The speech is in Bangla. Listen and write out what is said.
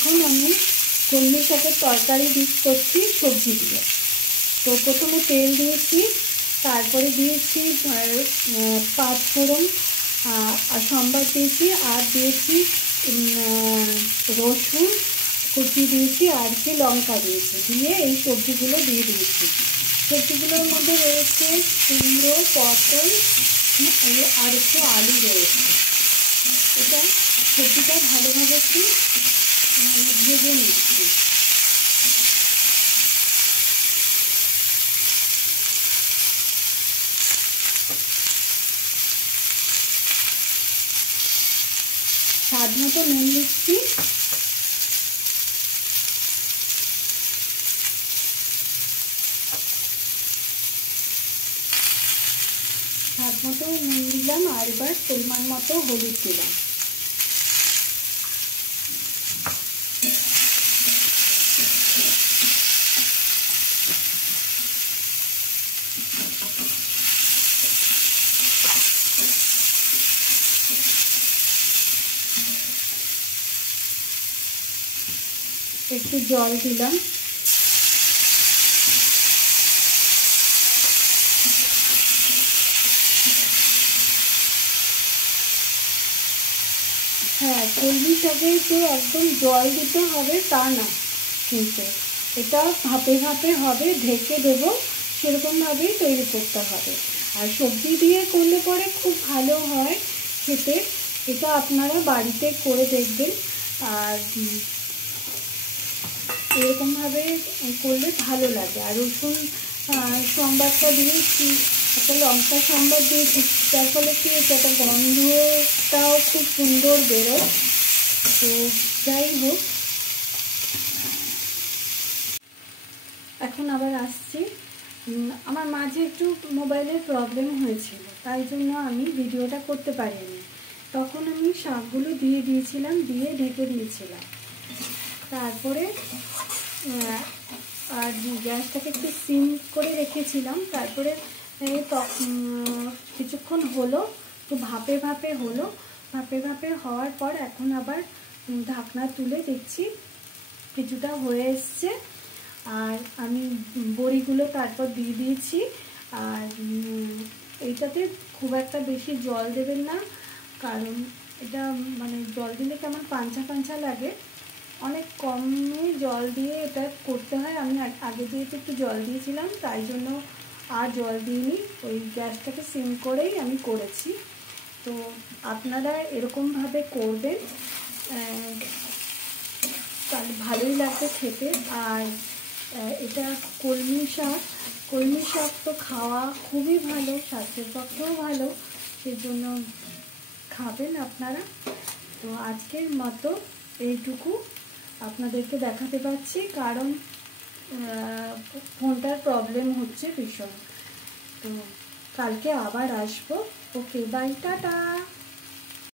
এখন আমি কলমি শাকের তরকারি মিক্স করছি সবজি দিয়ে। তো প্রথমে তেল দিয়েছি, তারপরে দিয়েছি পাঁচফোড়ন আর সম্বার দিয়েছি, আর দিয়েছি রসুন কুচি দিয়েছি, আর কি লঙ্কা দিয়েছি, দিয়ে এই সবজিগুলো দিয়ে দিয়েছি। সবজিগুলোর মধ্যে রয়েছে কুমড়ো, পটল আর একটু আলু রয়েছে। এটা সবজিটা ভালোভাবে একটু ভেজে নিচ্ছি। স্বাদ মতো নুন দিচ্ছি, স্বাদ মতো নুন দিলাম, আর এবার পরিমাণ মতো হলুদ দিলাম। একটু জল দিলাম, হ্যাঁ কলমি শাকে যে একদম জল দিতে হবে তা না, কিন্তু এটা ভাপে ভাপে হবে, ঢেকে দেবো, সেরকমভাবেই তৈরি করতে হবে। আর সবজি দিয়ে করলে পরে খুব ভালো হয় খেতে। এটা আপনারা বাড়িতে করে দেখবেন, আর এরকমভাবে করলে ভালো লাগে। আর রসুন সম্বারটা দিয়েছি, একটা লঙ্কা সম্বার দিয়েছি, যার ফলে কি হচ্ছে একটা গন্ধটাও খুব সুন্দর বেরোয়। তো যাই হোক, এখন আবার আসছি। আমার মাঝে একটু মোবাইলের প্রবলেম হয়েছিল, তাই জন্য আমি ভিডিওটা করতে পারিনি। তখন আমি শাকগুলো দিয়ে দিয়েছিলাম, দিয়ে ঢেকে দিয়েছিলাম। তারপরে আর গ্যাসটাকে একটু সিম করে রেখেছিলাম। তারপরে কিছুক্ষণ হলো, তো ভাপে ভাপে হলো। ভাপে ভাপে হওয়ার পর এখন আবার ঢাকনা তুলে দেখছি কিছুটা হয়ে এসছে। আর আমি বড়িগুলো তারপর দিয়ে দিয়েছি। আর এইটাতে খুব একটা বেশি জল দেবেন না, কারণ এটা মানে জল দিলে কেমন পাঞ্চা পাঞ্চা লাগে। অনেক কমই জল দিয়ে এটা করতে হয়। আমি আগে যেহেতু একটু জল দিয়েছিলাম, তাই জন্য আর জল দিইনি, ওই গ্যাসটাকে সিম করেই আমি করেছি। তো আপনারা এরকমভাবে করবেন, তাহলে ভালোই লাগবে খেতে। আর এটা কলমি শাক তো খাওয়া খুবই ভালো, স্বাস্থ্যের পক্ষেও ভালো, সেজন্য খাবেন আপনারা। তো আজকের মতো এইটুকু আপনাদেরকে দেখাতে পারছি, কারণ ফোনটার প্রবলেম হচ্ছে ভীষণ। তো কালকে আবার আসবো। ওকে, বাই, টাটা।